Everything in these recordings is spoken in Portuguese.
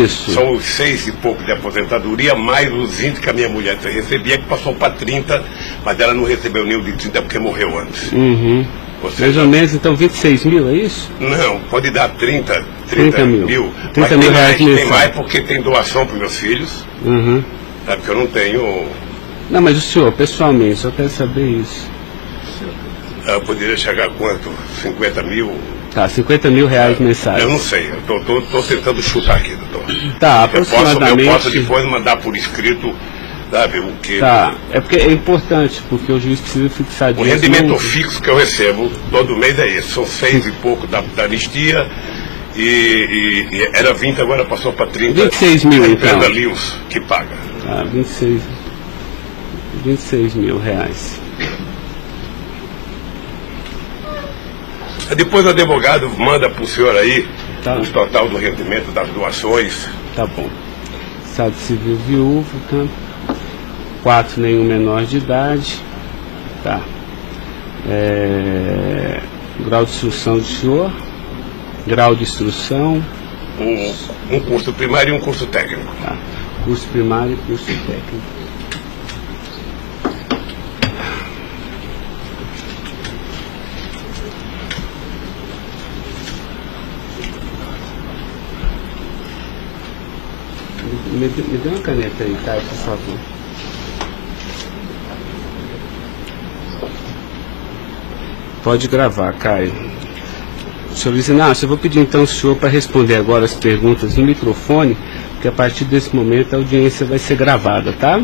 Isso. São os 6 e pouco de aposentadoria, mais os 20 que a minha mulher recebia, que passou para 30, mas ela não recebeu nem o de 30 porque morreu antes. Uhum. Mais ou menos, então, 26 mil, é isso? Não, pode dar 30 mil. 30 mil reais mensais. Tem mais porque tem doação para os meus filhos. Uhum. Sabe que eu não tenho... Não, mas o senhor, pessoalmente, só quero saber isso. Eu poderia chegar a quanto? 50 mil? Tá, 50 mil reais mensais. Eu não sei, eu tô tentando chutar aqui, doutor. Tá, aproximadamente... Eu posso depois mandar por escrito, sabe, o que... Tá, é porque é importante, porque o juiz precisa fixar O rendimento fixo que eu recebo todo mês é esse, são 6 e pouco da anistia e era 20, agora passou para 30. 26 mil, então. A Lewis que paga. Tá, 26 mil reais. Depois o advogado manda para o senhor aí tá. O total do rendimento das doações. Tá bom. Estado civil viúvo, tá? 4, nenhum menor de idade. Tá. Grau de instrução do senhor. Grau de instrução. Um curso primário e um curso técnico. Tá. Curso primário e curso técnico. Me dê uma caneta aí, Caio, por favor. Pode gravar, Caio. Senhor Luiz Inácio, eu vou pedir então ao senhor para responder agora as perguntas no microfone, porque a partir desse momento a audiência vai ser gravada, tá?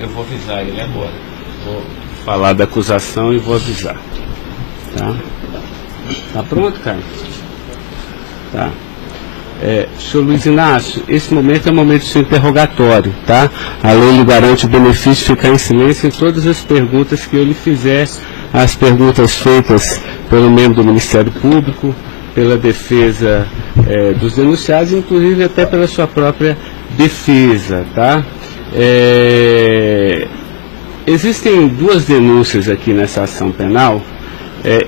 Eu vou avisar ele agora. Vou falar da acusação e vou avisar. Tá? Tá pronto, cara? Tá. Senhor Luiz Inácio, esse momento é o momento do seu interrogatório, tá? A lei lhe garante o benefício de ficar em silêncio em todas as perguntas que eu lhe fizer, as perguntas feitas pelo membro do Ministério Público, pela defesa dos denunciados, inclusive até pela sua própria defesa, tá? Existem 2 denúncias aqui nessa ação penal,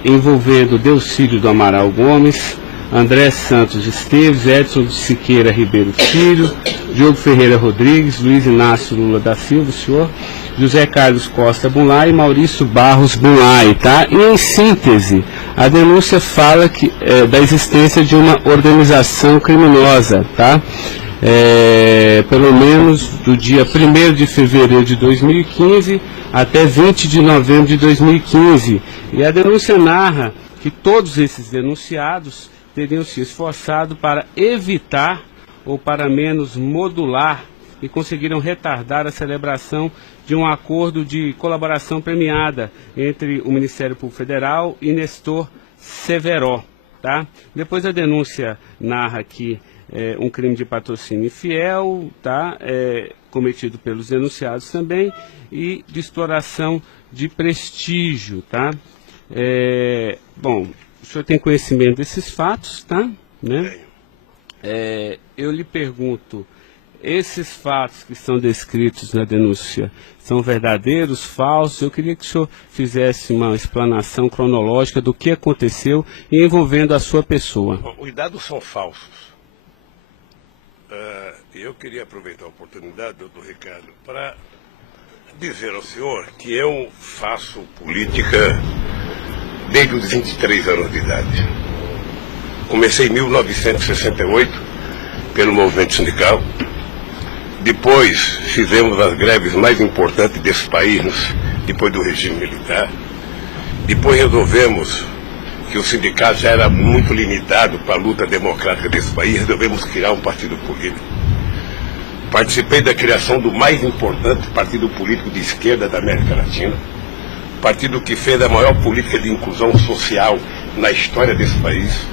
envolvendo Delcídio do Amaral Gomes, André Santos Esteves, Edson de Siqueira Ribeiro Filho, Diogo Ferreira Rodrigues, Luiz Inácio Lula da Silva, o senhor, José Carlos Costa Bunlai e Maurício Barros Bunlai, tá? E em síntese, a denúncia fala da existência de uma organização criminosa, tá? Pelo menos do dia 1º de fevereiro de 2015 até 20 de novembro de 2015. E a denúncia narra que todos esses denunciados teriam se esforçado para evitar ou para menos modular e conseguiram retardar a celebração de um acordo de colaboração premiada entre o Ministério Público Federal e Nestor Severo, tá? Depois a denúncia narra que um crime de patrocínio infiel, tá? Cometido pelos denunciados também, e de exploração de prestígio, tá? Bom, o senhor tem conhecimento desses fatos, tá? Né? Eu lhe pergunto, esses fatos que são descritos na denúncia são verdadeiros, falsos? Eu queria que o senhor fizesse uma explanação cronológica do que aconteceu envolvendo a sua pessoa. Os dados são falsos. Eu queria aproveitar a oportunidade, doutor Ricardo, para dizer ao senhor que eu faço política desde os 23 anos de idade. Comecei em 1968 pelo movimento sindical. Depois fizemos as greves mais importantes desse país, depois do regime militar. Depois resolvemos que o sindicato já era muito limitado para a luta democrática desse país, resolvemos criar um partido político. Participei da criação do mais importante partido político de esquerda da América Latina, partido que fez a maior política de inclusão social na história desse país,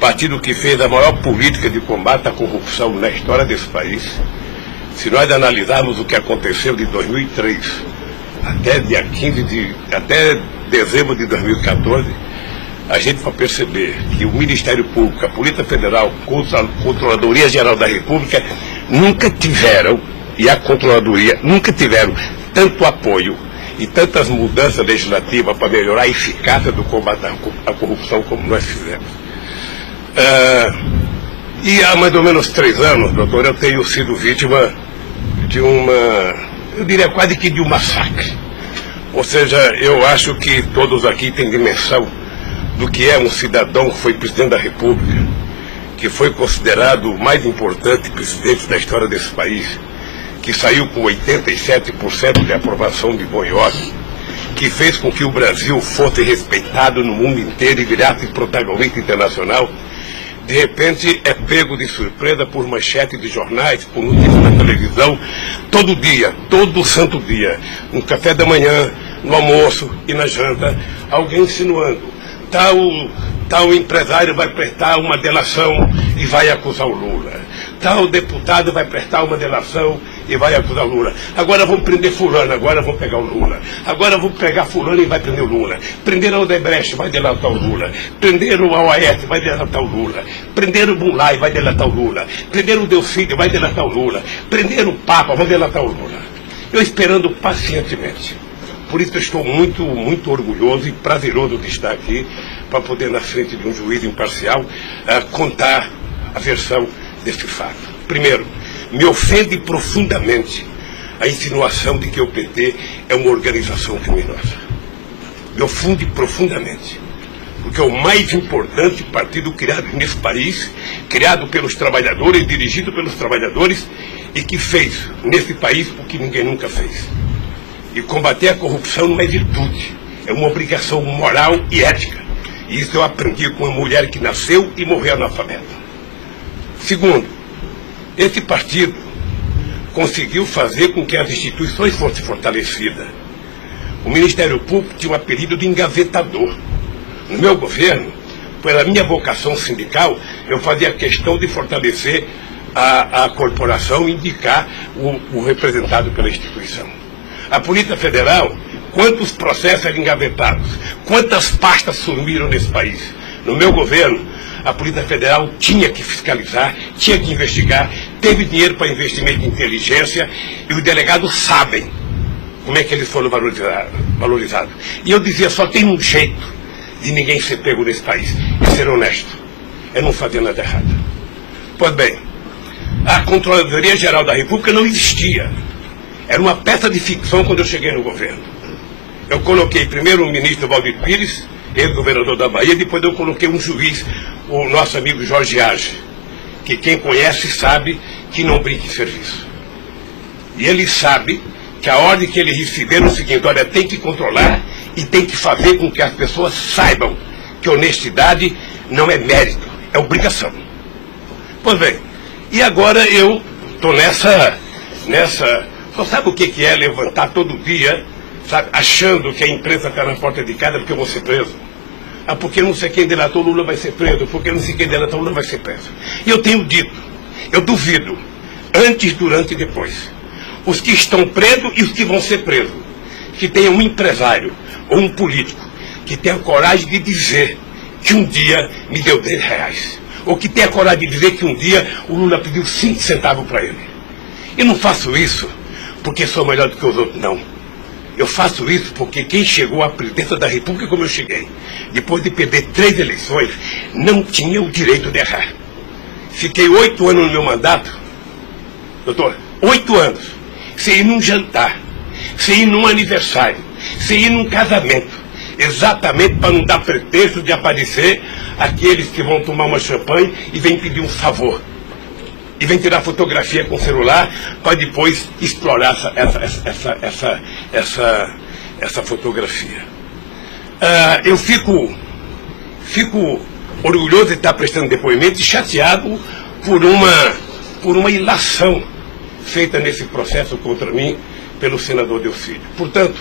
partido que fez a maior política de combate à corrupção na história desse país. Se nós analisarmos o que aconteceu de 2003 até dezembro de 2014, a gente vai perceber que o Ministério Público, a Polícia Federal, a Controladoria Geral da República nunca tiveram, e a Controladoria nunca tiveram tanto apoio e tantas mudanças legislativas para melhorar a eficácia do combate à corrupção como nós fizemos. E há mais ou menos 3 anos, doutor, eu tenho sido vítima de eu diria quase que de um massacre. Ou seja, eu acho que todos aqui têm dimensão do que é um cidadão que foi presidente da República, que foi considerado o mais importante presidente da história desse país, que saiu com 87% de aprovação de bom e ordem, que fez com que o Brasil fosse respeitado no mundo inteiro e virasse protagonista internacional. De repente é pego de surpresa por manchetes de jornais, por notícias na televisão, todo dia, todo santo dia, no café da manhã, no almoço e na janta, alguém insinuando, tal empresário vai prestar uma delação e vai acusar o Lula. Tal deputado vai prestar uma delação e vai acusar o Lula. Agora vão prender fulano, agora vão pegar o Lula. Agora vão pegar fulano e vai prender o Lula. Prenderam o Odebrecht, vai delatar o Lula. Prenderam o Aoaete, vai delatar o Lula. Prenderam o Bunlai, vai delatar o Lula. Prenderam o Delfídio, vai delatar o Lula. Prenderam o Papa, vai delatar o Lula. Eu esperando pacientemente. Por isso eu estou muito, muito orgulhoso e prazeroso de estar aqui para poder, na frente de um juiz imparcial, contar a versão deste fato. Primeiro, me ofende profundamente a insinuação de que o PT é uma organização criminosa. Me ofende profundamente, porque é o mais importante partido criado nesse país, criado pelos trabalhadores, dirigido pelos trabalhadores, e que fez nesse país o que ninguém nunca fez. E combater a corrupção não é virtude, é uma obrigação moral e ética. E isso eu aprendi com uma mulher que nasceu e morreu analfabeta. Segundo, esse partido conseguiu fazer com que as instituições fossem fortalecidas. O Ministério Público tinha um apelido de engavetador. No meu governo, pela minha vocação sindical, eu fazia questão de fortalecer a corporação e indicar o representado pela instituição. A Polícia Federal, quantos processos eram engavetados, quantas pastas sumiram nesse país. No meu governo, a Polícia Federal tinha que fiscalizar, tinha que investigar, teve dinheiro para investimento em inteligência e os delegados sabem como é que eles foram valorizados. E eu dizia, só tem um jeito de ninguém ser pego nesse país, é ser honesto, é não fazer nada errado. Pois bem, a Controladoria Geral da República não existia. Era uma peça de ficção quando eu cheguei no governo. Eu coloquei primeiro o ministro Valdir Pires, ex-governador da Bahia, depois eu coloquei um juiz, o nosso amigo Jorge Age, que quem conhece sabe que não brinca em serviço. E ele sabe que a ordem que ele recebeu é o seguinte, olha, tem que controlar e tem que fazer com que as pessoas saibam que honestidade não é mérito, é obrigação. Pois bem, e agora eu estou nessa... Só sabe o que é levantar todo dia, sabe, achando que a imprensa está na porta de casa porque eu vou ser preso? Ah, porque não sei quem delatou Lula vai ser preso, porque não sei quem delatou Lula vai ser preso. E eu tenho dito, eu duvido, antes, durante e depois, os que estão presos e os que vão ser presos, que tenha um empresário ou um político que tenha coragem de dizer que um dia me deu R$10, ou que tenha coragem de dizer que um dia o Lula pediu 5 centavos para ele. Eu não faço isso porque sou melhor do que os outros, não. Eu faço isso porque quem chegou à presidência da República como eu cheguei, depois de perder 3 eleições, não tinha o direito de errar. Fiquei 8 anos no meu mandato, doutor, 8 anos, sem ir num jantar, sem ir num aniversário, sem ir num casamento, exatamente para não dar pretexto de aparecer aqueles que vão tomar uma champanhe e vêm pedir um favor. E vem tirar fotografia com o celular para depois explorar essa fotografia. Eu fico orgulhoso de estar prestando depoimento e chateado por uma ilação feita nesse processo contra mim pelo senador Delfídio. Portanto,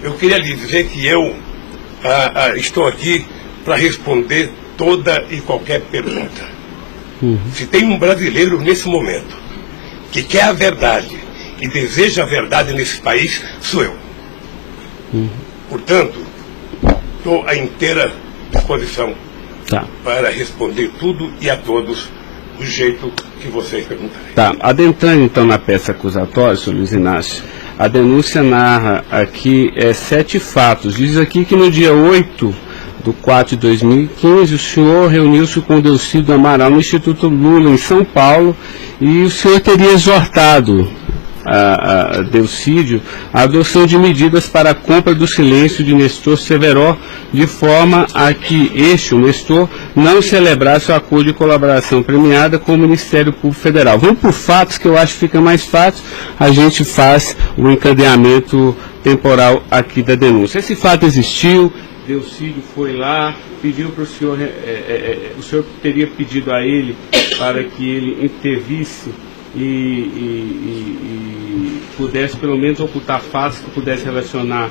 eu queria lhe dizer que eu estou aqui para responder toda e qualquer pergunta. Se tem um brasileiro nesse momento que quer a verdade e deseja a verdade nesse país, sou eu. Portanto, estou à inteira disposição para responder tudo e a todos do jeito que vocês perguntarem. Tá, adentrando então na peça acusatória, senhor Luiz Inácio, A denúncia narra aqui 7 fatos. Diz aqui que no dia 8/4/2015, o senhor reuniu-se com o Delcídio Amaral no Instituto Lula, em São Paulo, e o senhor teria exortado a Delcídio a adoção de medidas para a compra do silêncio de Nestor Severo, de forma a que o Nestor, não celebrasse o acordo de colaboração premiada com o Ministério Público Federal. Vamos por fatos, que eu acho que fica mais fácil, a gente faz o encadeamento temporal aqui da denúncia. Esse fato existiu, Delcídio foi lá, pediu para o senhor, o senhor teria pedido a ele para que ele intervisse e pudesse pelo menos ocultar fatos que pudesse relacionar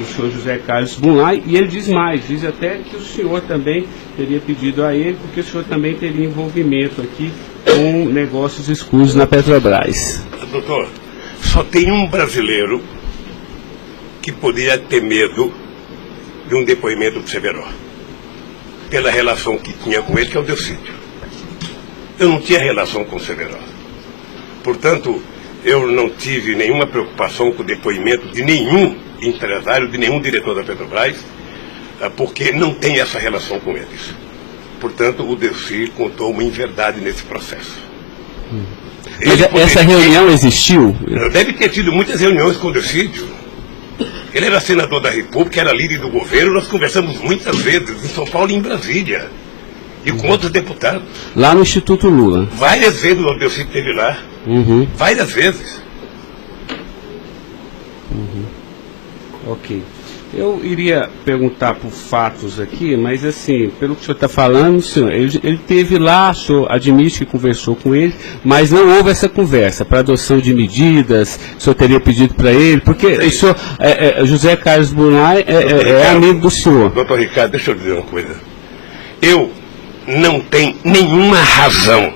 o senhor José Carlos Bunlai, e ele diz mais, diz até que o senhor também teria pedido a ele, porque o senhor também teria envolvimento aqui com negócios escusos na Petrobras. Doutor, só tem um brasileiro que poderia ter medo de um depoimento do Severo, pela relação que tinha com ele, que é o Delcídio. Eu não tinha relação com o Severo. Portanto, eu não tive nenhuma preocupação com o depoimento de nenhum empresário, de nenhum diretor da Petrobras, porque não tem essa relação com eles. Portanto, o Delcídio contou uma inverdade nesse processo. Mas essa reunião existiu? Deve ter tido muitas reuniões com o Delcídio. Ele era senador da República, era líder do governo, nós conversamos muitas vezes em São Paulo e em Brasília. E com outros deputados. Lá no Instituto Lula? Várias vezes o Delcídio esteve lá. Várias vezes. Ok. Eu iria perguntar por fatos aqui, mas assim, pelo que o senhor está falando, senhor, ele esteve lá, o senhor admite que conversou com ele, mas não houve essa conversa para adoção de medidas, o senhor teria pedido para ele, porque o senhor, José Carlos Bunlai é amigo do senhor. Doutor Ricardo, deixa eu dizer uma coisa. Eu não tenho nenhuma razão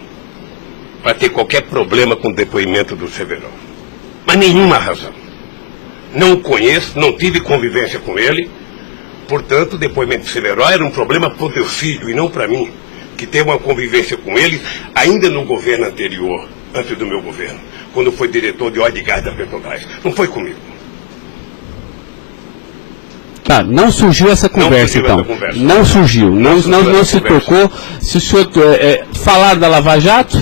para ter qualquer problema com o depoimento do Severo. Mas nenhuma razão. Não o conheço, não tive convivência com ele. Portanto, o depoimento do Severo era um problema para o Delcídio e não para mim, que teve uma convivência com ele ainda no governo anterior, antes do meu governo, quando foi diretor de óleo e gás da Petrobras. Não foi comigo. Tá, não surgiu essa conversa, então. Não surgiu, não se tocou. Se o senhor falar da Lava Jato?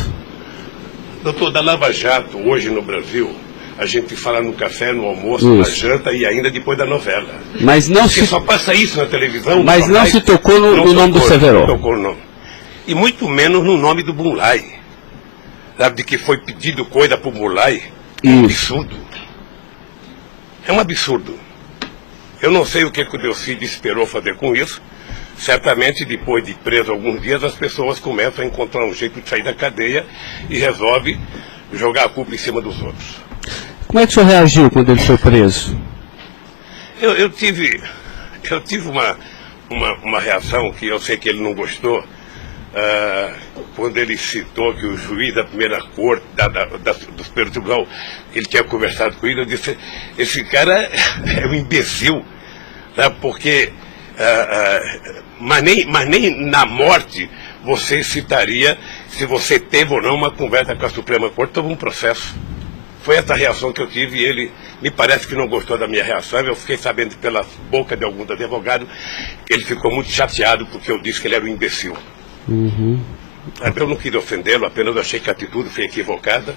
Doutor, da Lava Jato, hoje no Brasil, a gente fala no café, no almoço, na janta e ainda depois da novela. Mas não porque só passa isso na televisão. Mas não se tocou no nome do Severo. Não tocou, não. E muito menos no nome do Bunlai. Sabe, de que foi pedido coisa para o Bunlai? É um absurdo. É um absurdo. Eu não sei o que o Delcídio esperou fazer com isso. Certamente, depois de preso alguns dias, as pessoas começam a encontrar um jeito de sair da cadeia e resolve jogar a culpa em cima dos outros. Como é que o senhor reagiu quando ele foi preso? Eu tive uma reação que eu sei que ele não gostou, quando ele citou que o juiz da primeira corte, do Superior Tribunal, ele tinha conversado com ele. Eu disse, esse cara é um imbecil, né? Porque mas nem na morte você citaria se você teve ou não uma conversa com a Suprema Corte sobre um processo. Foi essa reação que eu tive e ele me parece que não gostou da minha reação. Eu fiquei sabendo pela boca de alguns advogados que ele ficou muito chateado porque eu disse que ele era um imbecil. Eu não queria ofendê-lo, apenas achei que a atitude foi equivocada.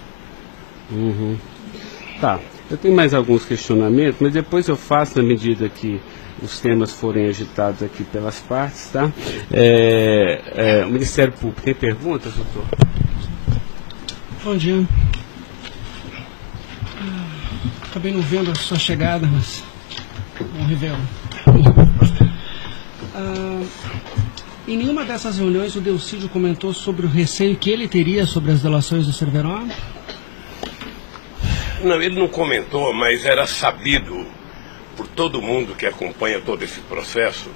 Tá, eu tenho mais alguns questionamentos, mas depois eu faço na medida que os temas forem agitados aqui pelas partes, tá? O Ministério Público, tem perguntas, doutor? Bom dia. Acabei não vendo a sua chegada, mas não revelo. Em nenhuma dessas reuniões o Delcídio comentou sobre o receio que ele teria sobre as delações do Severo? Não, ele não comentou, mas era sabido por todo mundo que acompanha todo esse processo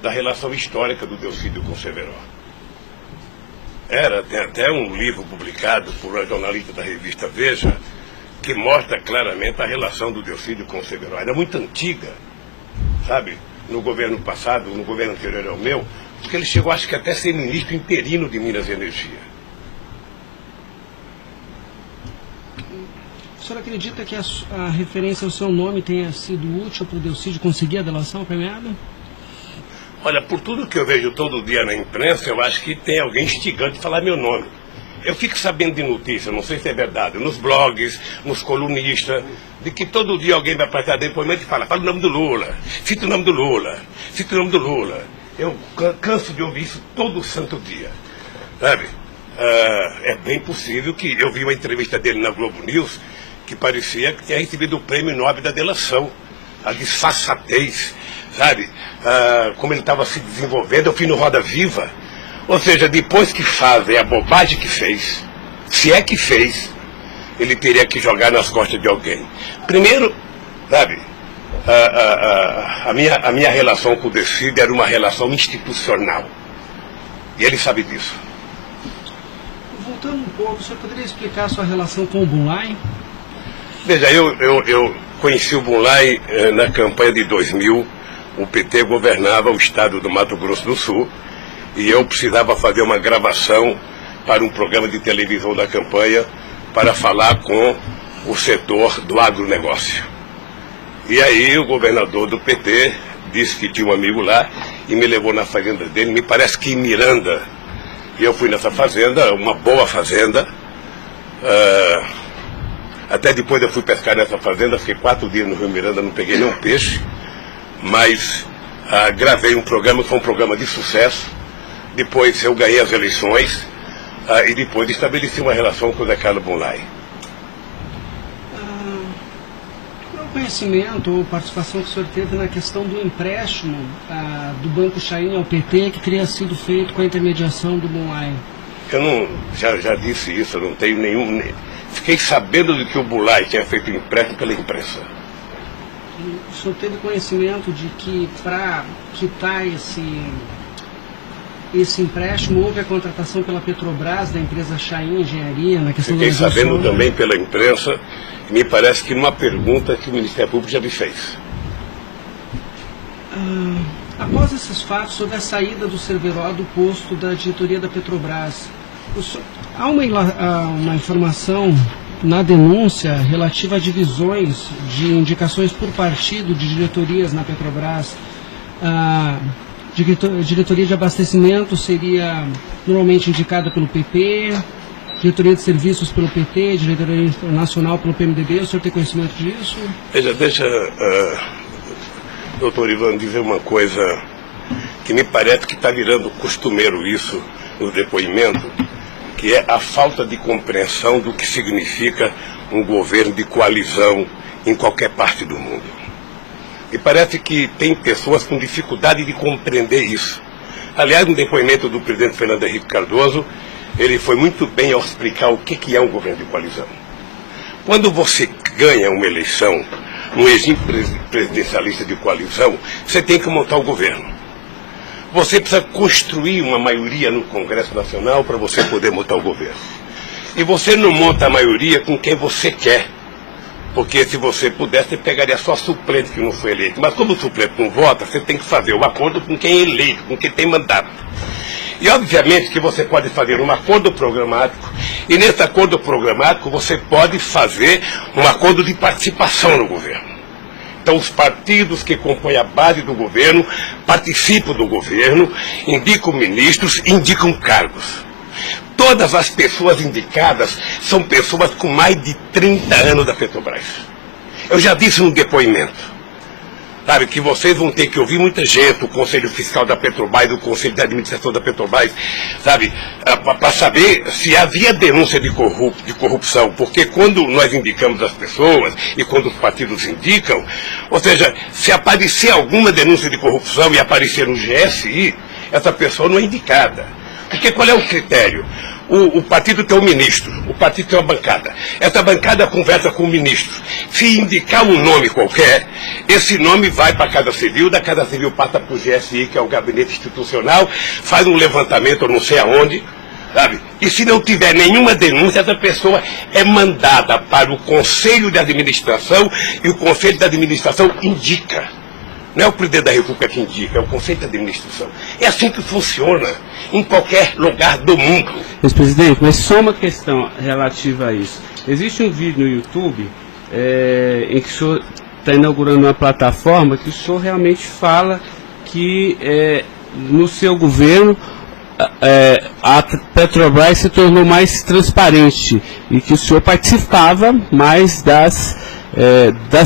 da relação histórica do Delcídio com o Severo. Tem até um livro publicado por uma jornalista da revista Veja que mostra claramente a relação do Delcídio com o Severo. Era muito antiga, sabe? No governo passado, no governo anterior ao meu, porque ele chegou, acho que até ser ministro interino de Minas e Energia. senhor acredita que a referência ao seu nome tenha sido útil para o Delcídio conseguir a delação premiada? Olha, por tudo que eu vejo todo dia na imprensa, eu acho que tem alguém instigando de falar meu nome. Eu fico sabendo de notícia, não sei se é verdade, nos blogs, nos colunistas, de que todo dia alguém vai prestar depoimento e fala o nome do Lula, cita o nome do Lula, cita o nome do Lula. Eu canso de ouvir isso todo santo dia, sabe? É bem possível que eu vi uma entrevista dele na Globo News que parecia que tinha recebido o prêmio Nobel da delação, a disfarçatez, sabe? Como ele estava se desenvolvendo, eu fui no Roda Viva. Ou seja, depois que fazem a bobagem que fez, se é que fez, ele teria que jogar nas costas de alguém. Primeiro, sabe, a minha relação com o Delcídio era uma relação institucional. E ele sabe disso. Voltando um pouco, o senhor poderia explicar a sua relação com o Bunlai? Veja, eu conheci o Bunlai na campanha de 2000. O PT governava o estado do Mato Grosso do Sul. E eu precisava fazer uma gravação para um programa de televisão da campanha para falar com o setor do agronegócio. E aí o governador do PT disse que tinha um amigo lá e me levou na fazenda dele, me parece que em Miranda. E eu fui nessa fazenda, uma boa fazenda. Até depois eu fui pescar nessa fazenda, fiquei 4 dias no Rio Miranda, não peguei nenhum peixe. Mas gravei um programa, foi um programa de sucesso. Depois eu ganhei as eleições e depois estabeleci uma relação com o Zé Carlos Bunlai. Qual é o conhecimento ou participação que o senhor teve na questão do empréstimo do Banco Chain ao PT que teria sido feito com a intermediação do Bunlai? Eu não, já disse isso, eu não tenho nenhum... Fiquei sabendo de que o Bunlai tinha feito empréstimo pela imprensa. O senhor teve conhecimento de que para quitar esse empréstimo, houve a contratação pela Petrobras, da empresa Chain Engenharia, na questão Fiquei da sabendo também pela imprensa, e me parece que numa pergunta que o Ministério Público já me fez. Após esses fatos, sobre a saída do Cerveró do posto da diretoria da Petrobras, há uma informação na denúncia relativa a divisões de indicações por partido de diretorias na Petrobras. Diretoria de abastecimento seria normalmente indicada pelo PP, diretoria de serviços pelo PT, diretoria nacional pelo PMDB. O senhor tem conhecimento disso? Deixa, doutor Ivan, dizer uma coisa que me parece que está virando costumeiro isso no depoimento, que é a falta de compreensão do que significa um governo de coalizão em qualquer parte do mundo. E parece que tem pessoas com dificuldade de compreender isso. Aliás, no depoimento do presidente Fernando Henrique Cardoso, ele foi muito bem ao explicar o que é um governo de coalizão. Quando você ganha uma eleição, um regime presidencialista de coalizão, você tem que montar o governo. Você precisa construir uma maioria no Congresso Nacional para você poder montar o governo. E você não monta a maioria com quem você quer. Porque se você pudesse, você pegaria só suplente que não foi eleito. Mas como o suplente não vota, você tem que fazer um acordo com quem é eleito, com quem tem mandato. E obviamente que você pode fazer um acordo programático, e nesse acordo programático você pode fazer um acordo de participação no governo. Então os partidos que compõem a base do governo participam do governo, indicam ministros, indicam cargos. Todas as pessoas indicadas são pessoas com mais de 30 anos da Petrobras. Eu já disse no depoimento, sabe, que vocês vão ter que ouvir muita gente, o Conselho Fiscal da Petrobras, o Conselho de Administração da Petrobras, sabe, para saber se havia denúncia de corrupção, porque quando nós indicamos as pessoas e quando os partidos indicam, ou seja, se aparecer alguma denúncia de corrupção e aparecer no GSI, essa pessoa não é indicada. Porque qual é o critério? O partido tem um ministro, o partido tem uma bancada. Essa bancada conversa com o ministro. Se indicar um nome qualquer, esse nome vai para a Casa Civil, da Casa Civil passa para o GSI, que é o Gabinete Institucional, faz um levantamento, eu não sei aonde, sabe? E se não tiver nenhuma denúncia, essa pessoa é mandada para o Conselho de Administração e o Conselho de Administração indica. Não é o presidente da República que indica, é o Conselho de Administração. É assim que funciona em qualquer lugar do mundo. Ex-presidente, mas só uma questão relativa a isso. Existe um vídeo no YouTube em que o senhor está inaugurando uma plataforma que o senhor realmente fala que no seu governo a Petrobras se tornou mais transparente e que o senhor participava mais das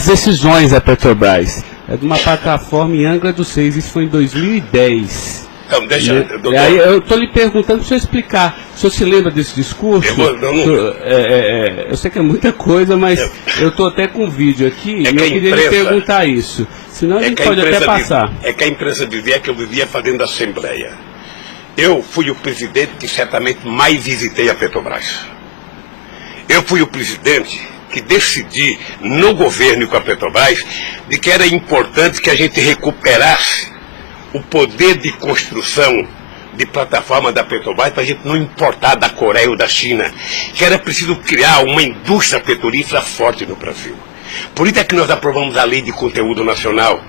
decisões da Petrobras. É de uma plataforma em Angra dos Reis, isso foi em 2010. Então, deixa, doutor. Aí eu estou lhe perguntando para o senhor explicar. O senhor se lembra desse discurso? Eu sei que é muita coisa, mas eu estou até com um vídeo aqui e eu queria lhe perguntar isso. Senão a gente pode até passar. É que a imprensa dizia que eu vivia fazendo assembleia. Eu fui o presidente que certamente mais visitei a Petrobras. Eu fui o presidente que decidi no governo e com a Petrobras de que era importante que a gente recuperasse o poder de construção de plataforma da Petrobras para a gente não importar da Coreia ou da China, que era preciso criar uma indústria petrolífera forte no Brasil. Por isso é que nós aprovamos a Lei de Conteúdo Nacional.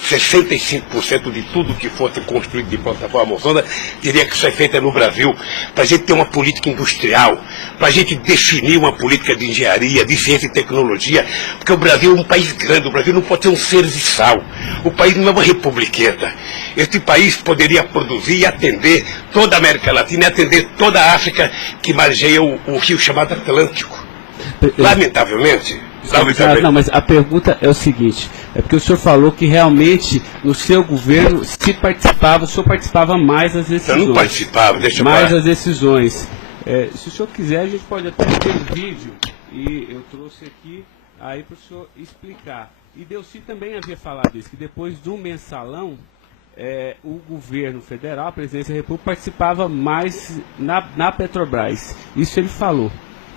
65% de tudo que fosse construído de plataforma ozônica teria que ser feita no Brasil, para a gente ter uma política industrial, para a gente definir uma política de engenharia, de ciência e tecnologia, porque o Brasil é um país grande, o Brasil não pode ser um serviçal, o país não é uma republiqueta. Este país poderia produzir e atender toda a América Latina e atender toda a África que margeia o rio chamado Atlântico. Lamentavelmente. Não, mas a pergunta é o seguinte, é porque o senhor falou que realmente no seu governo, se participava, o senhor participava mais das decisões. Eu não participava, deixa eu mais falar. as decisões. Se o senhor quiser, a gente pode até ter um vídeo, e eu trouxe aqui aí para o senhor explicar. E Delcy também havia falado isso, que depois do mensalão, o governo federal, a presidência da República, participava mais na Petrobras. Isso ele falou.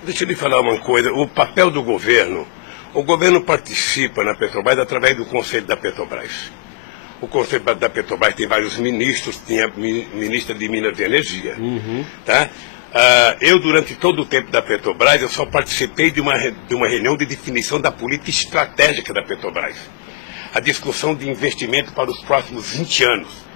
Deixa eu lhe falar uma coisa, o papel do governo, o governo participa na Petrobras através do Conselho da Petrobras. O Conselho da Petrobras tem vários ministros, tinha ministra de Minas e Energia. Tá? Eu, durante todo o tempo da Petrobras, eu só participei de uma reunião de definição da política estratégica da Petrobras. A discussão de investimento para os próximos 20 anos.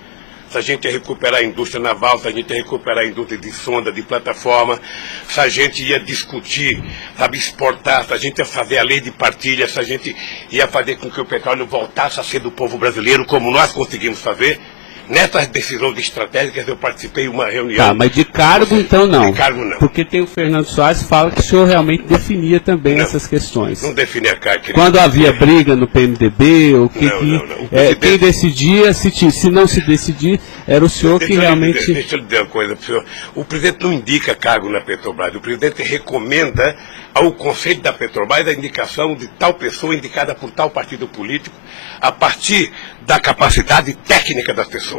Se a gente ia recuperar a indústria naval, se a gente ia recuperar a indústria de sonda, de plataforma, se a gente ia discutir, sabe, exportar, se a gente ia fazer a lei de partilha, se a gente ia fazer com que o petróleo voltasse a ser do povo brasileiro, como nós conseguimos fazer. Nessas decisões estratégicas eu participei de uma reunião. Tá, mas de cargo então não. De cargo não. Porque tem o Fernando Soares que fala que o senhor realmente definia também essas questões. Não definia cargo. Quando havia briga no PMDB, ou não. Quem decidia, se não se decidir, era o senhor que realmente... Deixa eu lhe dizer uma coisa para o senhor. O presidente não indica cargo na Petrobras. O presidente recomenda ao Conselho da Petrobras a indicação de tal pessoa indicada por tal partido político a partir da capacidade técnica das pessoas.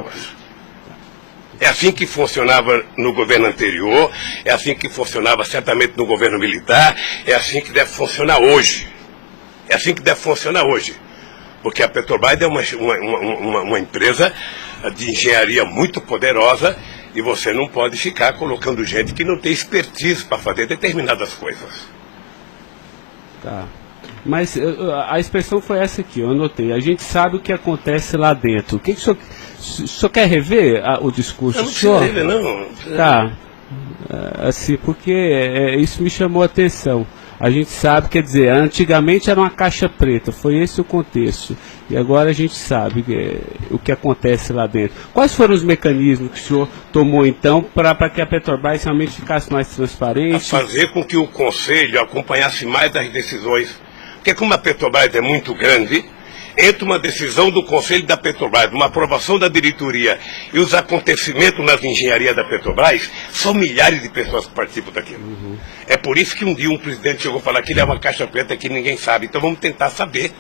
É assim que funcionava no governo anterior, é assim que funcionava certamente no governo militar, é assim que deve funcionar hoje. É assim que deve funcionar hoje. Porque a Petrobras é uma empresa de engenharia muito poderosa e você não pode ficar colocando gente que não tem expertise para fazer determinadas coisas. Tá. Mas a expressão foi essa aqui, eu anotei. A gente sabe o que acontece lá dentro. O que o senhor quer rever o discurso? Eu não preciso rever, não. Tá. Assim, porque isso me chamou a atenção. A gente sabe, quer dizer, antigamente era uma caixa preta, foi esse o contexto. E agora a gente sabe o que acontece lá dentro. Quais foram os mecanismos que o senhor tomou, então, para que a Petrobras realmente ficasse mais transparente? A fazer com que o Conselho acompanhasse mais as decisões. Porque como a Petrobras é muito grande, entre uma decisão do Conselho da Petrobras, uma aprovação da diretoria e os acontecimentos nas engenharias da Petrobras, são milhares de pessoas que participam daquilo. É por isso que um dia um presidente chegou a falar que ele é uma caixa preta que ninguém sabe. Então vamos tentar saber,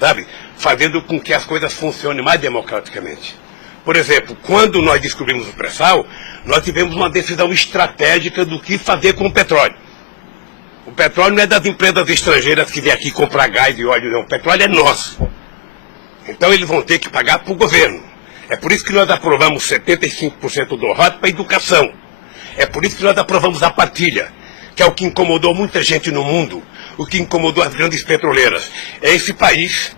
sabe? Fazendo com que as coisas funcionem mais democraticamente. Por exemplo, quando nós descobrimos o pré-sal, nós tivemos uma decisão estratégica do que fazer com o petróleo. O petróleo não é das empresas estrangeiras que vêm aqui comprar gás e óleo, não. O petróleo é nosso. Então eles vão ter que pagar para o governo. É por isso que nós aprovamos 75% do ROT para a educação. É por isso que nós aprovamos a partilha, que é o que incomodou muita gente no mundo, o que incomodou as grandes petroleiras. É esse país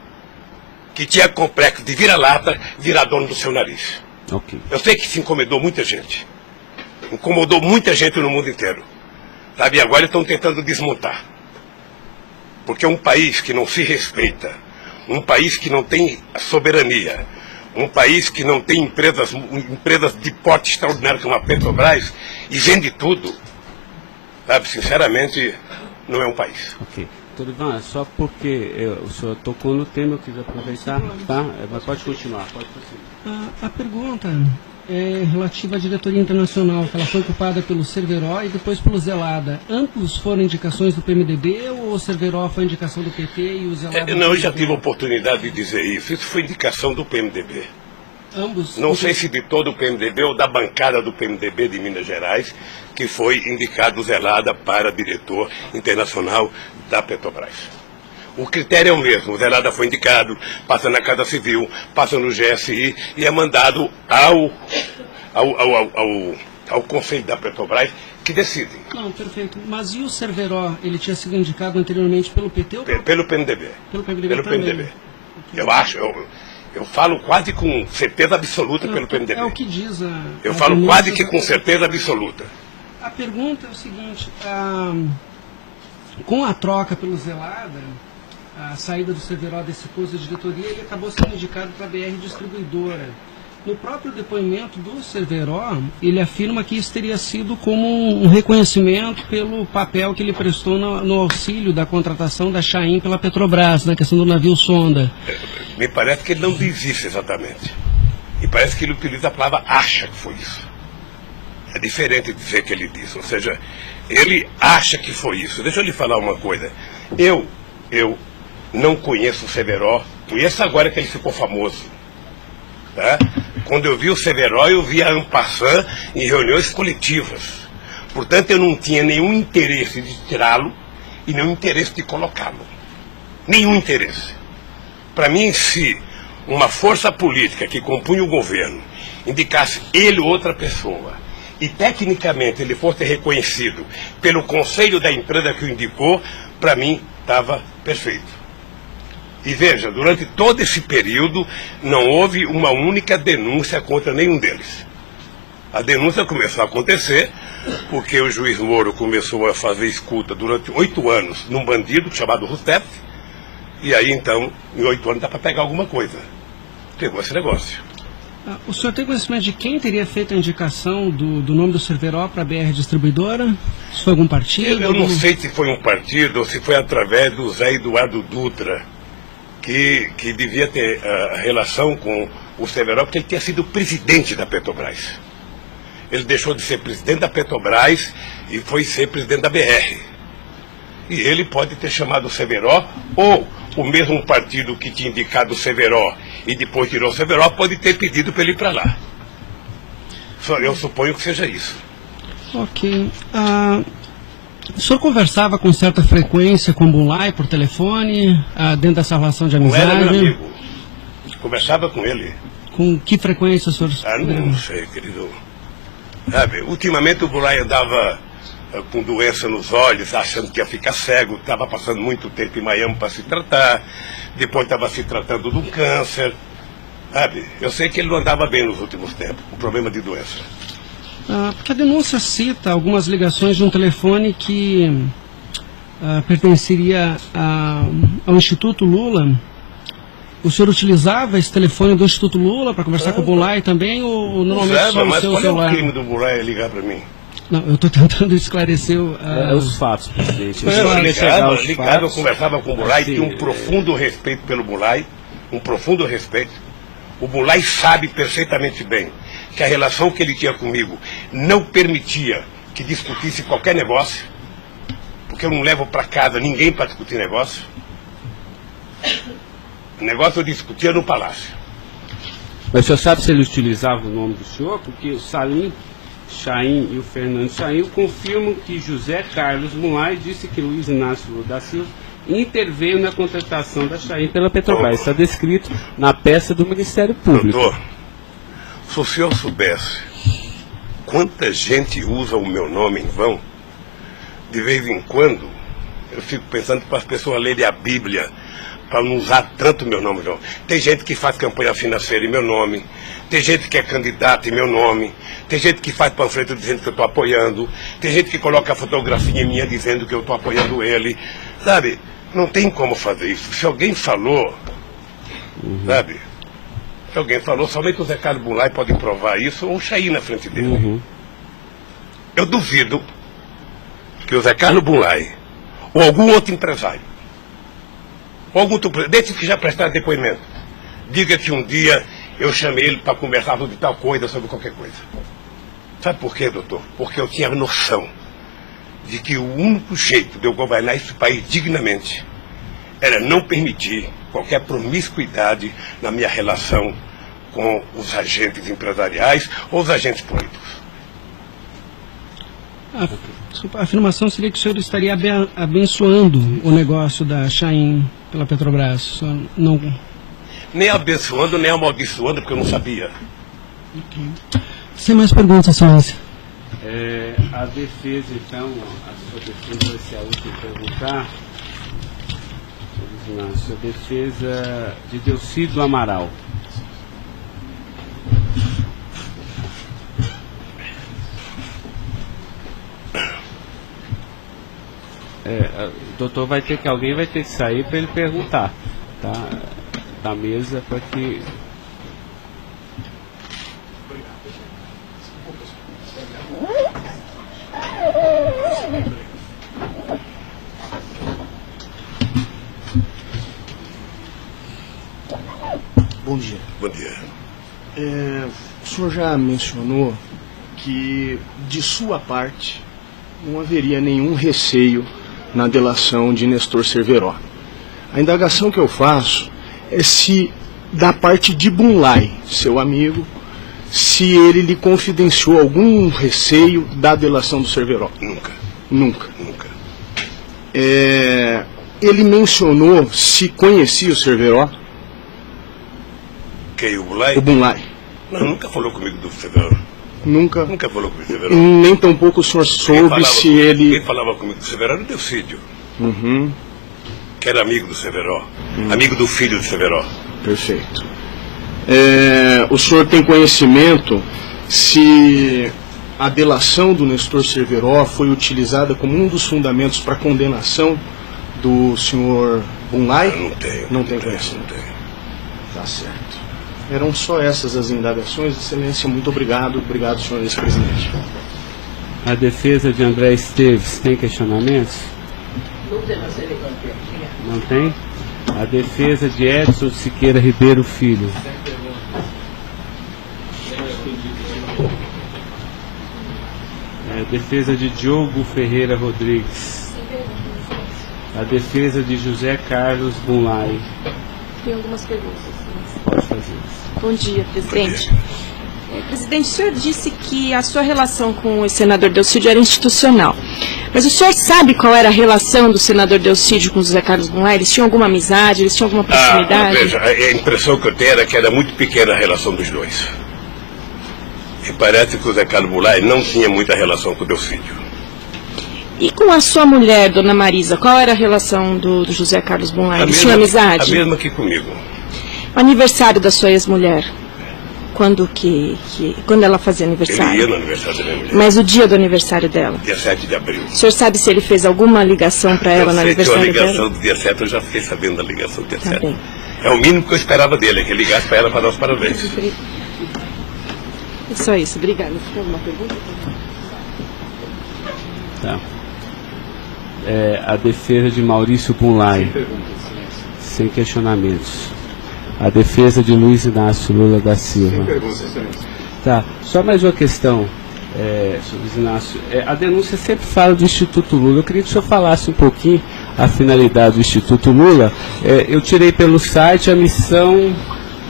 que tinha complexo de vira-lata, virar dono do seu nariz. Ok. Eu sei que isso incomodou muita gente. Incomodou muita gente no mundo inteiro. Sabe, e agora estão tentando desmontar. Porque um país que não se respeita, um país que não tem soberania, um país que não tem empresas de porte extraordinário como a Petrobras e vende tudo, sabe, sinceramente, não é um país. Ok. Doutor Ivan, só porque o senhor tocou no tema, eu quis aproveitar, tá? Mas pode continuar, pode prosseguir. A pergunta é relativa à diretoria internacional, que ela foi ocupada pelo Cerveró e depois pelo Zelada. Ambos foram indicações do PMDB ou o Cerveró foi indicação do PT e o Zelada... Não, eu já tive a oportunidade de dizer isso. Isso foi indicação do PMDB. Ambos? Não sei se de todo o PMDB ou da bancada do PMDB de Minas Gerais, que foi indicado o Zelada para diretor internacional da Petrobras. O critério é o mesmo. O Zelada foi indicado, passa na Casa Civil, passa no GSI e é mandado ao Conselho da Petrobras, que decide. Não, perfeito. Mas e o Cerveró? Ele tinha sido indicado anteriormente pelo PT ou Pelo PMDB. Pelo PMDB Pelo também. PMDB. Eu acho, eu falo quase com certeza absoluta pelo PMDB. É o que diz a... Eu falo quase que com certeza absoluta. A pergunta é o seguinte, com a troca pelo Zelada, a saída do Cerveró desse posto de diretoria, ele acabou sendo indicado para a BR Distribuidora. No próprio depoimento do Cerveró, ele afirma que isso teria sido como um reconhecimento pelo papel que ele prestou no auxílio da contratação da Chain pela Petrobras, na questão do navio sonda. Me parece que ele não diz isso exatamente. Me parece que ele utiliza a palavra acha que foi isso. É diferente de dizer que ele disse. Ou seja, ele acha que foi isso. Deixa eu lhe falar uma coisa. Eu não conheço o Cerveró. Conheço agora que ele ficou famoso. Tá? Quando eu vi o Cerveró, eu vi a en passant em reuniões coletivas. Portanto, eu não tinha nenhum interesse de tirá-lo e nenhum interesse de colocá-lo. Nenhum interesse. Para mim, se uma força política que compunha o governo indicasse ele ou outra pessoa e tecnicamente ele fosse reconhecido pelo conselho da empresa que o indicou, para mim estava perfeito. E veja, durante todo esse período não houve uma única denúncia contra nenhum deles. A denúncia começou a acontecer porque o juiz Moro começou a fazer escuta durante 8 anos num bandido chamado Rousseff, e aí então, em 8 anos dá para pegar alguma coisa. Pegou esse negócio. O senhor tem conhecimento de quem teria feito a indicação do nome do Cerveró para a BR Distribuidora? Se foi algum partido? Eu não sei se foi um partido ou se foi através do Zé Eduardo Dutra, que devia ter relação com o Cerveró, porque ele tinha sido presidente da Petrobras. Ele deixou de ser presidente da Petrobras e foi ser presidente da BR. E ele pode ter chamado o Cerveró, ou o mesmo partido que tinha indicado o Cerveró e depois tirou o Cerveró pode ter pedido para ele ir para lá. Eu suponho que seja isso. Ok. O senhor conversava com certa frequência com o Bulay por telefone, dentro dessa relação de amizade? Não era meu amigo. Conversava com ele. Com que frequência o senhor... Não sei, querido. Sabe, ultimamente o Bulay andava com doença nos olhos, achando que ia ficar cego, estava passando muito tempo em Miami para se tratar, depois estava se tratando de um câncer. Sabe, eu sei que ele não andava bem nos últimos tempos, com problema de doença. Porque a denúncia cita algumas ligações de um telefone que pertenceria ao Instituto Lula. O senhor utilizava esse telefone do Instituto Lula para conversar com o Bulay também, ou normalmente só o mas seu qual celular? É o crime do Bulay ligar para mim? Não, eu estou tentando esclarecer os fatos, presidente. Eu ligava, eu conversava com o Bulay, tinha um profundo respeito pelo Bulay, um profundo respeito. O Bulay sabe perfeitamente bem que a relação que ele tinha comigo não permitia que discutisse qualquer negócio, porque eu não levo para casa ninguém para discutir negócio. O negócio eu discutia no palácio. Mas o senhor sabe se ele utilizava o nome do senhor? Porque o Salim Chain e o Fernando Chain confirmam que José Carlos Mulay disse que Luiz Inácio Lula da Silva interveio na contratação da Chain pela Petrobras. Está descrito na peça do Ministério Público. Doutor, se o senhor soubesse quanta gente usa o meu nome em vão, de vez em quando eu fico pensando para as pessoas lerem a Bíblia para não usar tanto meu nome, não. Tem gente que faz campanha financeira em meu nome, tem gente que é candidato em meu nome, tem gente que faz panfleto dizendo que eu estou apoiando, tem gente que coloca a fotografia minha dizendo que eu estou apoiando ele, sabe? Não tem como fazer isso. Se alguém falou, sabe? Se alguém falou, somente o Zé Carlos Bunlai pode provar isso, ou o Chaí na frente dele. Eu duvido que o Zé Carlos Bunlai, ou algum outro empresário, ou algum outro, desses que já prestaram depoimento, diga que um dia eu chamei ele para conversar sobre tal coisa, sobre qualquer coisa. Sabe por quê, doutor? Porque eu tinha noção de que o único jeito de eu governar esse país dignamente era não permitir qualquer promiscuidade na minha relação com os agentes empresariais ou os agentes políticos. A afirmação seria que o senhor estaria abençoando o negócio da Chaim pela Petrobras. O senhor não... Nem abençoando, nem amaldiçoando, porque eu não sabia. Sem mais perguntas, excelência. A defesa, então, a sua defesa vai ser a última a perguntar. A sua defesa de Delcídio Amaral. Doutor, alguém vai ter que sair para ele perguntar, tá? Da mesa para que... Bom dia. Bom dia. O senhor já mencionou que, de sua parte, não haveria nenhum receio na delação de Nestor Cerveró. A indagação que eu faço é se, da parte de Bunlai, seu amigo, se ele lhe confidenciou algum receio da delação do Cerveró. Nunca. Nunca. Nunca. Ele mencionou se conhecia o Cerveró? Quem, o Bunlai? O Bunlai. Não, nunca falou comigo do Cerveró. Nunca? Nunca falou comigo do Cerveró. Nem tampouco o senhor soube se ele... Quem falava comigo do Cerveró era o Delcídio. Uhum. Que era amigo do Cerveró. Amigo do filho do Cerveró. Perfeito. O senhor tem conhecimento se a delação do Nestor Cerveró foi utilizada como um dos fundamentos para a condenação do senhor Bunlai? Não tenho. Não tem conhecimento. Não tenho. Tá certo. Eram só essas as indagações. Excelência, muito obrigado. Obrigado, senhor vice-presidente. A defesa de André Esteves tem questionamentos? Não tem? A defesa de Edson Siqueira Ribeiro Filho. A defesa de Diogo Ferreira Rodrigues. A defesa de José Carlos Bunlai. Tem algumas perguntas. Pode fazer. Bom dia, presidente. Presidente, o senhor disse que a sua relação com o senador Delcídio era institucional. Mas o senhor sabe qual era a relação do senador Delcídio com o José Carlos Bunlai? Eles tinham alguma amizade? Eles tinham alguma proximidade? Veja, a impressão que eu tenho era que era muito pequena a relação dos dois. E parece que o José Carlos Bunlai não tinha muita relação com o Delcídio. E com a sua mulher, dona Marisa, qual era a relação do José Carlos Bunlai? Eles tinham amizade? A mesma que comigo. O aniversário da sua ex-mulher? Quando ela fazia aniversário? Ele ia no aniversário da minha mulher. Mas o dia do aniversário dela? Dia 7 de abril. O senhor sabe se ele fez alguma ligação para ela no aniversário dela? A ligação do dia 7, eu já fiquei sabendo da ligação do dia 7. Bem. É o mínimo que eu esperava dele, que ele ligasse para ela para dar os parabéns. É só isso, obrigada. Tem alguma pergunta? Tá. A defesa de Maurício Bunlai. Sem questionamentos. A defesa de Luiz Inácio Lula da Silva. Tá. Só mais uma questão, Luiz Inácio. A denúncia sempre fala do Instituto Lula. Eu queria que o senhor falasse um pouquinho a finalidade do Instituto Lula. Eu tirei pelo site a missão.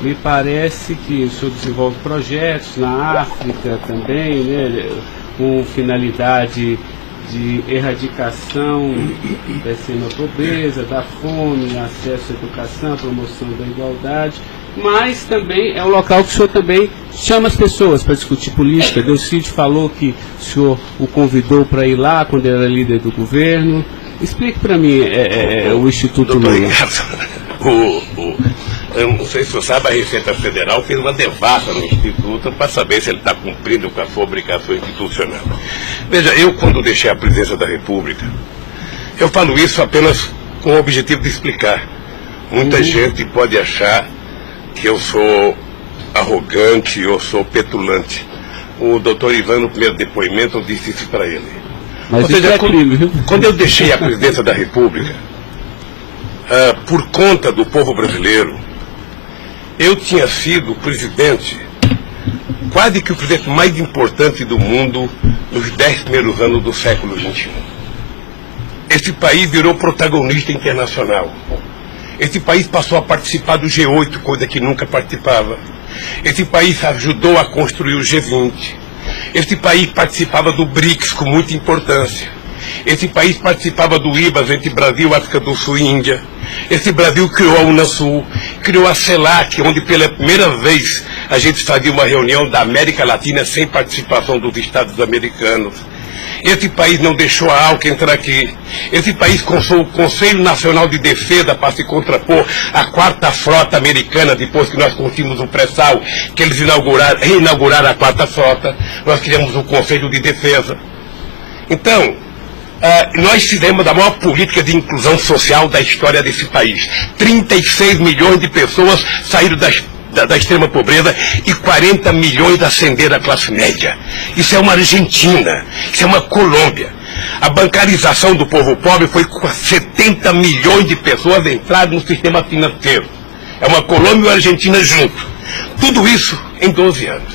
Me parece que o senhor desenvolve projetos na África também, né, com finalidade de erradicação da extrema pobreza, da fome, acesso à educação, promoção da igualdade, mas também é um local que o senhor também chama as pessoas para discutir política. Delcídio falou que o senhor o convidou para ir lá quando ele era líder do governo. Explique para mim o Instituto Lula. Ricardo, Eu não sei se você sabe, a Receita Federal fez uma devassa no Instituto para saber se ele está cumprindo com a sua obrigação institucional. Veja, eu quando deixei a presidência da República, eu falo isso apenas com o objetivo de explicar. Muita gente pode achar que eu sou arrogante, eu sou petulante. O doutor Ivan, no primeiro depoimento, eu disse isso para ele. Mas ou seja, crime, viu? quando eu deixei a presidência da República, por conta do povo brasileiro, eu tinha sido presidente, quase que o presidente mais importante do mundo nos 10 primeiros anos do século XXI. Esse país virou protagonista internacional. Esse país passou a participar do G8, coisa que nunca participava. Esse país ajudou a construir o G20. Esse país participava do BRICS com muita importância. Esse país participava do IBAS entre Brasil, África do Sul e Índia. Esse Brasil criou a Unasul, criou a CELAC, onde pela primeira vez a gente fazia uma reunião da América Latina sem participação dos Estados americanos. Esse país não deixou a ALCA entrar aqui. Esse país construiu o Conselho Nacional de Defesa para se contrapor à 4ª Frota Americana, depois que nós conseguimos o pré-sal, que eles reinauguraram a 4ª Frota. Nós criamos o Conselho de Defesa. Então, nós fizemos a maior política de inclusão social da história desse país. 36 milhões de pessoas saíram da extrema pobreza e 40 milhões ascenderam à classe média. Isso é uma Argentina, isso é uma Colômbia. A bancarização do povo pobre foi com 70 milhões de pessoas entraram no sistema financeiro. É uma Colômbia e uma Argentina junto. Tudo isso em 12 anos.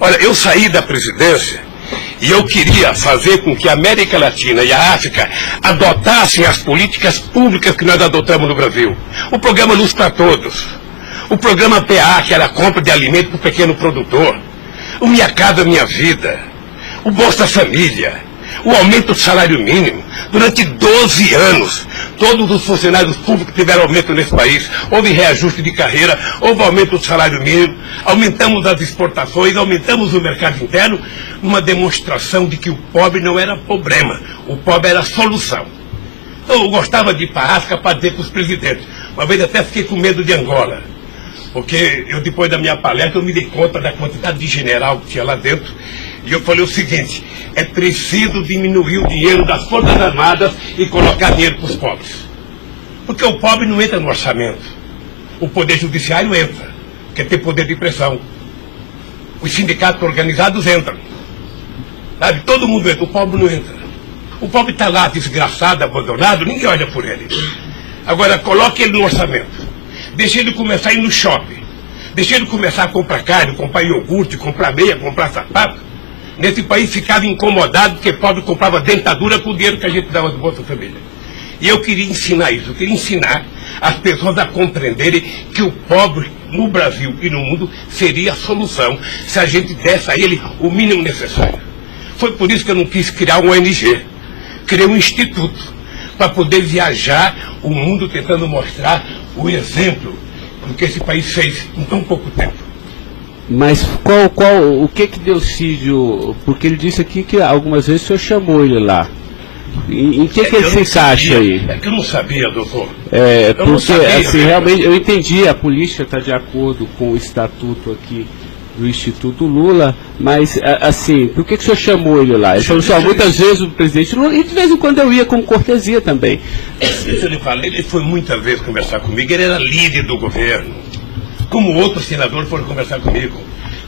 Olha, eu saí da presidência e eu queria fazer com que a América Latina e a África adotassem as políticas públicas que nós adotamos no Brasil. O programa Luz para Todos. O programa PA, que era a compra de alimento para o pequeno produtor. O Minha Casa Minha Vida. O Bolsa Família. O aumento do salário mínimo. Durante 12 anos, todos os funcionários públicos tiveram aumento nesse país. Houve reajuste de carreira, houve aumento do salário mínimo. Aumentamos as exportações, aumentamos o mercado interno, numa demonstração de que o pobre não era problema. O pobre era a solução. Então, eu gostava de ir para a África para dizer para os presidentes. Uma vez até fiquei com medo de Angola. Porque eu, depois da minha palestra, eu me dei conta da quantidade de general que tinha lá dentro. E eu falei o seguinte, é preciso diminuir o dinheiro das Forças Armadas e colocar dinheiro para os pobres. Porque o pobre não entra no orçamento. O Poder Judiciário entra, porque tem poder de pressão. Os sindicatos organizados entram. Sabe? Todo mundo entra, o pobre não entra. O pobre está lá desgraçado, abandonado, ninguém olha por ele. Agora, coloque ele no orçamento. Deixa ele começar a ir no shopping. Deixa ele começar a comprar carne, comprar iogurte, comprar meia, comprar sapato. Nesse país ficava incomodado porque pobre comprava dentadura com o dinheiro que a gente dava do Bolsa Família. E eu queria ensinar isso. Eu queria ensinar as pessoas a compreenderem que o pobre no Brasil e no mundo seria a solução se a gente desse a ele o mínimo necessário. Foi por isso que eu não quis criar uma ONG. Criei um instituto para poder viajar o mundo tentando mostrar o exemplo do que esse país fez em tão pouco tempo. Mas o que Delcídio, porque ele disse aqui que algumas vezes o senhor chamou ele lá. Em que ele se encaixa aí? É que eu não sabia, doutor. Porque assim, realmente, eu entendi, a política está de acordo com o estatuto aqui do Instituto Lula, mas assim, por que o senhor chamou ele lá? Ele falou assim, muitas vezes o presidente Lula, e de vez em quando eu ia com cortesia também. Deixa eu lhe falar, ele foi muitas vezes conversar comigo, ele era líder do governo. Como outros senadores foram conversar comigo.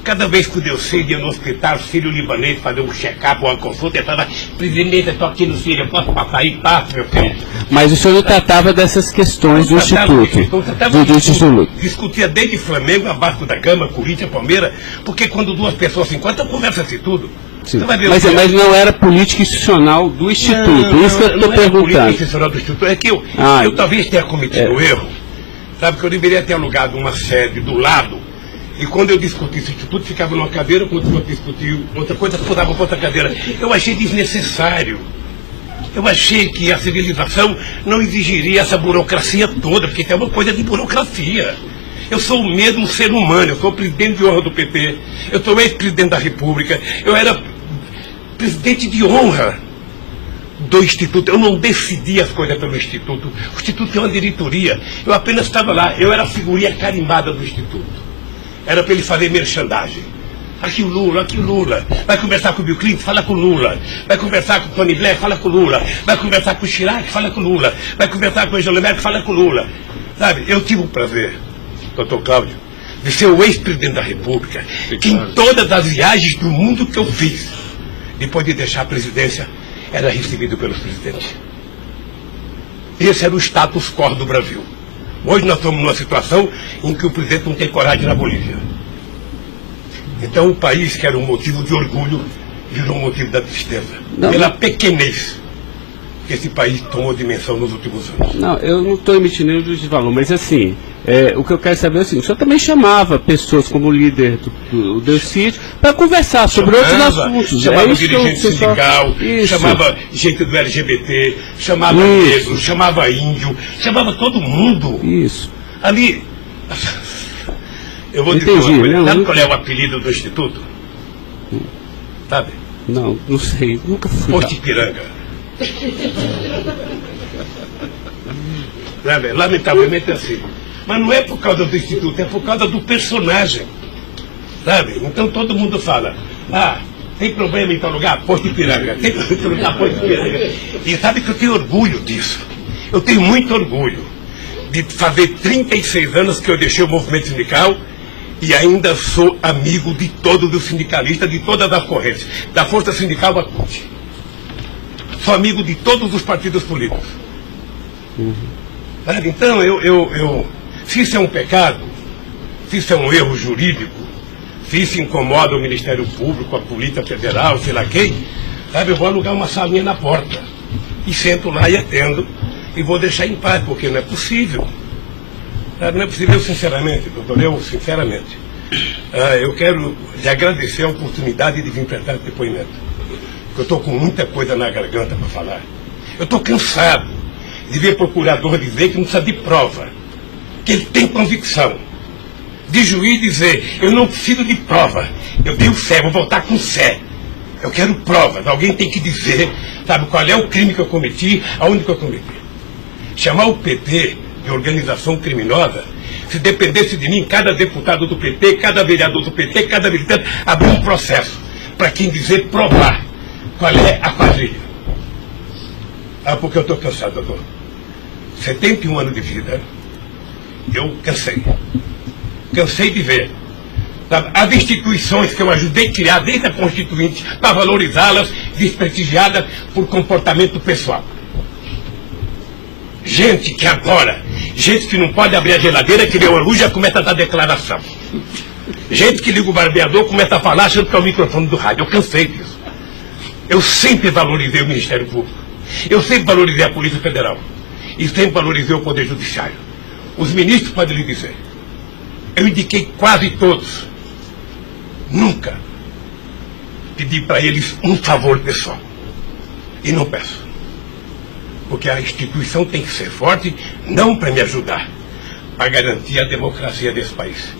Cada vez que o Delcídio ia no hospital sírio-libanês fazer um check-up ou uma consulta, ele falava, presidente, eu estou aqui no Sírio, eu posso passar aí? Passa, meu filho. Mas o senhor não tratava dessas questões do Instituto? Discutia desde Flamengo a Vasco da Gama, Corinthians, Palmeiras, porque quando duas pessoas se encontram, conversa-se tudo. Mas não era política institucional do Instituto, isso que eu estou perguntando. Política institucional do Instituto, é que eu talvez tenha cometido erro, sabe, que eu deveria ter alugado uma sede do lado. E quando eu discuti esse instituto, ficava numa cadeira, quando eu discutia outra coisa, mudava para outra cadeira. Eu achei desnecessário. Eu achei que a civilização não exigiria essa burocracia toda, porque é uma coisa de burocracia. Eu sou o mesmo ser humano, eu sou presidente de honra do PT, eu sou ex-presidente da República, eu era presidente de honra do Instituto. Eu não decidi as coisas pelo Instituto. O Instituto tem uma diretoria. Eu apenas estava lá. Eu era a figurinha carimbada do Instituto. Era para ele fazer merchandagem. Aqui o Lula, aqui o Lula. Vai conversar com o Bill Clinton, fala com o Lula. Vai conversar com o Tony Blair, fala com o Lula. Vai conversar com o Chirac, fala com o Lula. Vai conversar com o Angela Merkel, fala com o Lula. Sabe, eu tive o prazer, doutor Cláudio, de ser o ex-presidente da República, que em todas as viagens do mundo que eu fiz, depois de deixar a presidência, era recebido pelos presidentes. Esse era o status quo do Brasil. Hoje nós estamos numa situação em que o presidente não tem coragem na Bolívia. Então o país, que era um motivo de orgulho, virou um motivo da tristeza. Pela pequenez que esse país tomou dimensão nos últimos anos. Não, eu não estou emitindo nenhum juízo de valor, mas assim, o que eu quero saber é o seguinte: o senhor também chamava pessoas como líder do Delcídio para conversar sobre outros assuntos. Chamava dirigente sindical, chamava gente do LGBT, chamava negro, chamava índio, chamava todo mundo. Isso. Ali, eu vou dizer uma coisa, sabe qual é o apelido do Instituto? Sabe? Não sei, nunca fui. Posto Ipiranga. Lamentavelmente é assim. Mas não é por causa do Instituto, é por causa do personagem. Sabe? Então todo mundo fala: tem problema em tal lugar? Posto Ipiranga. Tem problema em tal lugar? Posto Ipiranga. E sabe que eu tenho orgulho disso. Eu tenho muito orgulho de fazer 36 anos que eu deixei o movimento sindical e ainda sou amigo de todos os sindicalistas, de todas as correntes, da Força Sindical à CUT. Sou amigo de todos os partidos políticos. Então, se isso é um pecado, se isso é um erro jurídico, se isso incomoda o Ministério Público, a Polícia Federal, sei lá quem, eu vou alugar uma salinha na porta. E sento lá e atendo, e vou deixar em paz, porque não é possível. Não é possível, eu sinceramente, doutor, eu quero lhe agradecer a oportunidade de vir prestar esse depoimento. Eu estou com muita coisa na garganta para falar. Eu estou cansado de ver procurador dizer que não precisa de prova, que ele tem convicção. De juiz dizer: eu não preciso de prova, eu tenho fé, vou voltar com fé. Eu quero provas, alguém tem que dizer, qual é o crime que eu cometi, aonde que eu cometi. Chamar o PT de organização criminosa, se dependesse de mim, cada deputado do PT, cada vereador do PT, cada militante, abrir um processo para quem dizer provar qual é a quadrilha. Porque eu estou cansado, doutor. 71 anos de vida, eu cansei. Cansei de ver as instituições que eu ajudei a criar desde a Constituinte, para valorizá-las, desprestigiadas por comportamento pessoal. Gente que não pode abrir a geladeira, que deu a luz, já começa a dar declaração. Gente que liga o barbeador, começa a falar achando que é o microfone do rádio. Eu cansei disso. Eu sempre valorizei o Ministério Público. Eu sempre valorizei a Polícia Federal. E sempre valorizei o Poder Judiciário. Os ministros podem lhe dizer. Eu indiquei quase todos. Nunca pedi para eles um favor pessoal. E não peço. Porque a instituição tem que ser forte, não para me ajudar, para garantir a democracia desse país.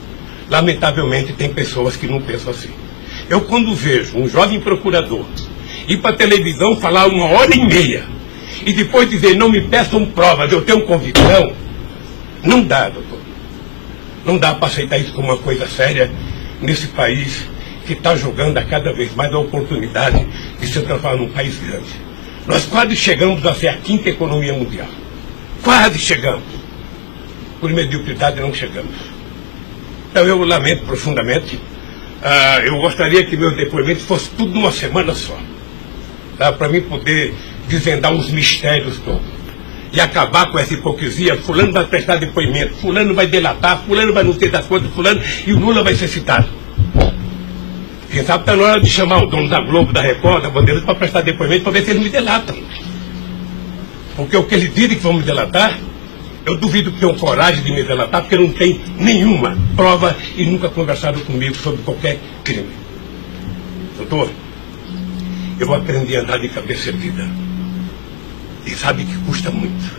Lamentavelmente, tem pessoas que não pensam assim. Eu, quando vejo um jovem procurador ir para a televisão falar 1h30 e depois dizer: não me peçam provas, eu tenho convicção, não dá, doutor. Não dá para aceitar isso como uma coisa séria nesse país que está jogando a cada vez mais a oportunidade de se transformar num país grande. Nós quase chegamos a ser a 5ª economia mundial. Quase chegamos. Por mediocridade não chegamos. Então eu lamento profundamente. Eu gostaria que meu depoimento fosse tudo numa semana só. Para mim poder desvendar os mistérios todos. E acabar com essa hipocrisia. Fulano vai prestar depoimento, fulano vai delatar, fulano vai não ter das coisas, fulano, e o Lula vai ser citado. Quem sabe está na hora de chamar o dono da Globo, da Record, da Bandeirantes para prestar depoimento para ver se eles me delatam. Porque o que eles dizem que vão me delatar, eu duvido que tenham coragem de me delatar, porque não tem nenhuma prova e nunca conversaram comigo sobre qualquer crime. Doutor, eu aprendi a andar de cabeça erguida. E sabe que custa muito.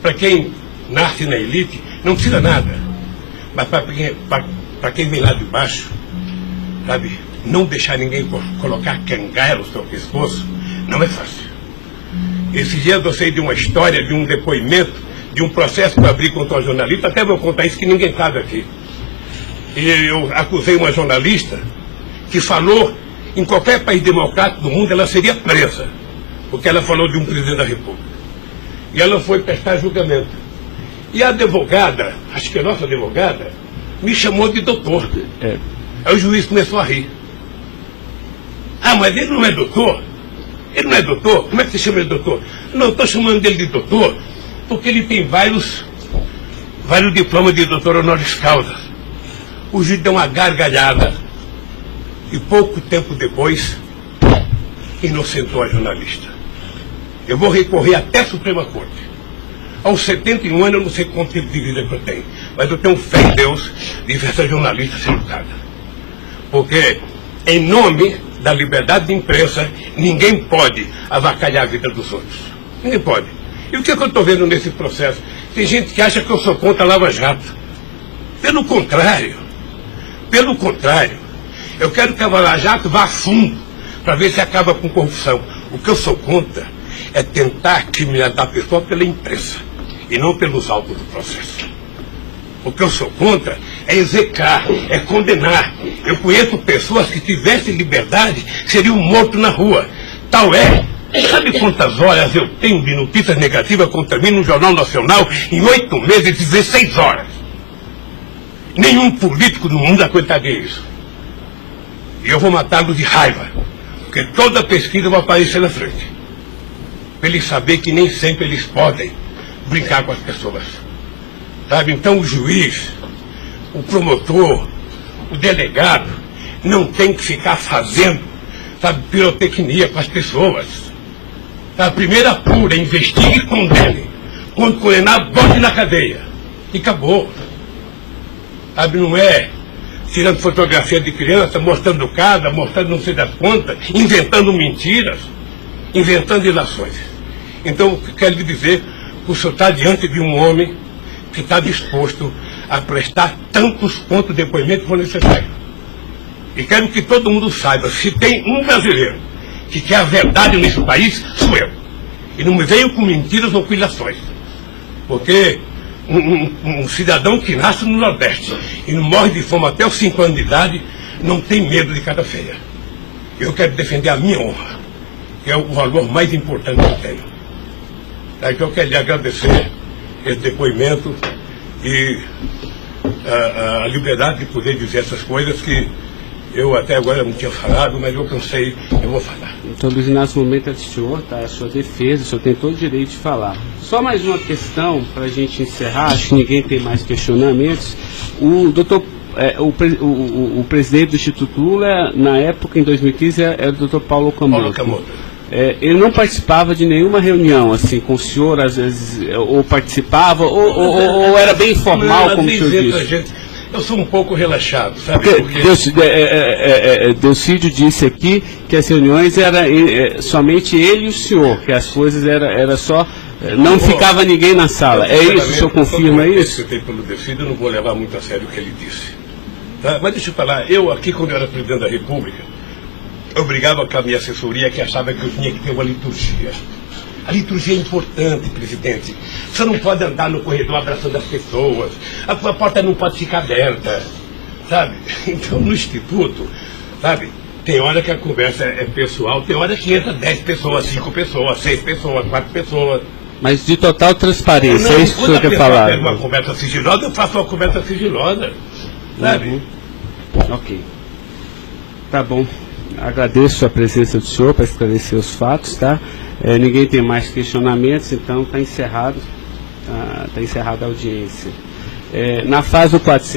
Para quem nasce na elite, não precisa nada. Mas para quem vem lá de baixo, sabe, não deixar ninguém colocar cangaia no seu pescoço, não é fácil. Esses dias eu sei de uma história, de um depoimento, de um processo que eu abri contra uma jornalista, até vou contar isso que ninguém sabe aqui. E eu acusei uma jornalista que falou, em qualquer país democrático do mundo, ela seria presa, porque ela falou de um presidente da República. E ela foi prestar julgamento. E a advogada, acho que a nossa advogada, me chamou de doutor. Aí o juiz começou a rir. Ah, mas ele não é doutor? Ele não é doutor? Como é que você chama ele de doutor? Não, eu estou chamando dele de doutor porque ele tem vários diplomas de doutor honoris causa. O juiz deu uma gargalhada e pouco tempo depois inocentou a jornalista. Eu vou recorrer até a Suprema Corte. Aos 71 anos eu não sei quanto tempo de vida que eu tenho, mas eu tenho fé em Deus de ver essa jornalista ser lutada. Porque, em nome da liberdade de imprensa, ninguém pode avacalhar a vida dos outros. Ninguém pode. E o que eu estou vendo nesse processo? Tem gente que acha que eu sou contra a Lava Jato. Pelo contrário, eu quero que a Lava Jato vá a fundo para ver se acaba com corrupção. O que eu sou contra é tentar criminalizar a pessoa pela imprensa e não pelos autos do processo. O que eu sou contra é execrar, é condenar. Eu conheço pessoas que tivessem liberdade seriam mortos na rua. Tal é. Sabe quantas horas eu tenho de notícias negativas contra mim no Jornal Nacional em 8 meses, 16 horas? Nenhum político no mundo aguentaria isso. E eu vou matá-los de raiva, porque toda pesquisa vai aparecer na frente. Para eles saberem que nem sempre eles podem brincar com as pessoas. Sabe? Então o juiz, o promotor, o delegado, não tem que ficar fazendo, sabe, pirotecnia com as pessoas. A primeira apura, investigue e condene. Quando condenar, bote na cadeia. E acabou. Sabe, não é tirando fotografia de criança, mostrando casa, mostrando não sei das quantas, inventando mentiras, inventando ilações. Então, quero lhe dizer que o senhor está diante de um homem que está disposto a prestar tantos quanto depoimentos for necessário. E quero que todo mundo saiba, se tem um brasileiro que quer a verdade nesse país, sou eu. E não me venham com mentiras ou com ilações. Porque um cidadão que nasce no Nordeste e não morre de fome até os 5 anos de idade, não tem medo de cara feia. Eu quero defender a minha honra, que é o valor mais importante que eu tenho. Então eu quero lhe agradecer esse depoimento e a liberdade de poder dizer essas coisas que eu até agora não tinha falado, mas eu cansei, eu vou falar. Então, Luiz Inácio, o momento é do senhor, tá? A sua defesa, o senhor tem todo o direito de falar. Só mais uma questão para a gente encerrar, acho que ninguém tem mais questionamentos. O presidente do Instituto Lula, na época, em 2015, era o doutor Paulo Camoto. Ele não participava de nenhuma reunião, assim, com o senhor, às vezes, ou participava, ou era bem informal, como o senhor disse? Eu sou um pouco relaxado, sabe? Delcídio disse aqui que as reuniões eram somente ele e o senhor, que as coisas era só... Não ficava ninguém na sala. É isso? O senhor confirma isso? Eu pelo Delcídio, eu não vou levar muito a sério o que ele disse. Tá? Mas deixa eu falar, eu aqui, quando eu era presidente da República, eu brigava com a minha assessoria que achava que eu tinha que ter uma liturgia. A liturgia é importante, presidente. Você não pode andar no corredor abraçando as pessoas. A porta não pode ficar aberta, sabe? Então, no Instituto, sabe, tem hora que a conversa é pessoal, tem hora que entra 10 pessoas, 5 pessoas, 6 pessoas, 4 pessoas. Mas de total transparência, é isso que o senhor quer falar? Quando uma conversa sigilosa, eu faço uma conversa sigilosa, sabe? Ok. Tá bom. Agradeço a presença do senhor para esclarecer os fatos, tá? Ninguém tem mais questionamentos, então está encerrado a audiência. Na fase do 400.